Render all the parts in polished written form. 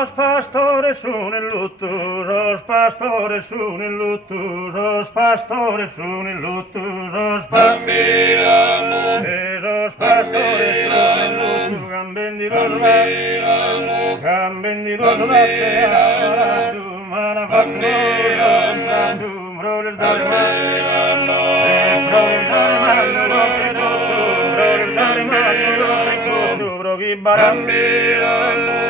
Os pastores sono in lutto, os pastores sono in lutto, os pastores sono in lutto, os pastores sono in lutto, han vendido latte a tu manifattura, tu brothers dare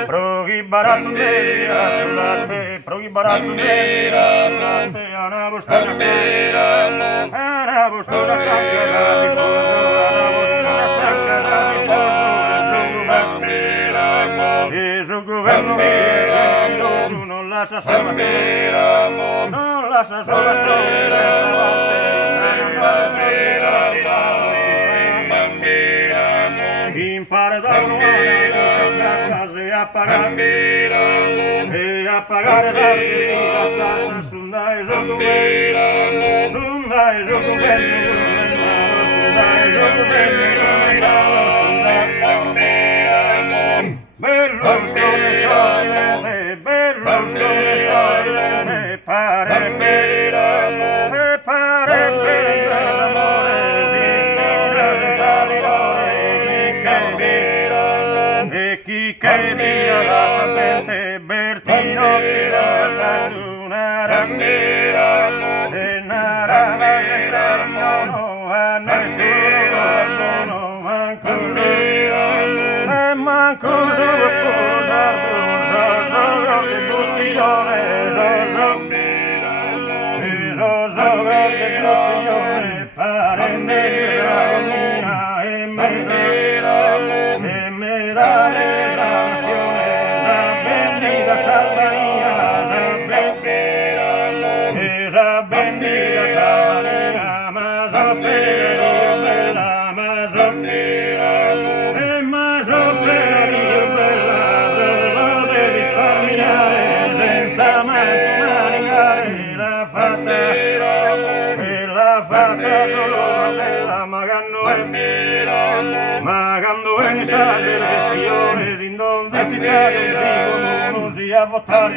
Progi barato nera sull'ate, progi barato nera sull'ate, ana bustona stanca da riposo, ana bustona stanca da riposo, e sul governo tu non lascia sola non lascia sola impara da e a pagar las tasas sundai jogo Berlusconi solente pare chi che dia la sapente Bertino ti resta una ramera e nara mono a nessuno manco che bottiglione pare nera mia e me dare la bendiga Salvania, la bendiga Salvania, ma sopra bella, devi risparmiare, senza mangiare, l'ha fatta solo bella, magando in sale lezione, in donde si cade il vivo, sia votare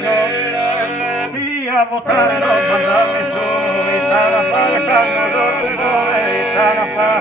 no, mandarmi solo, e tana fa, stanno giorno, e tana fa.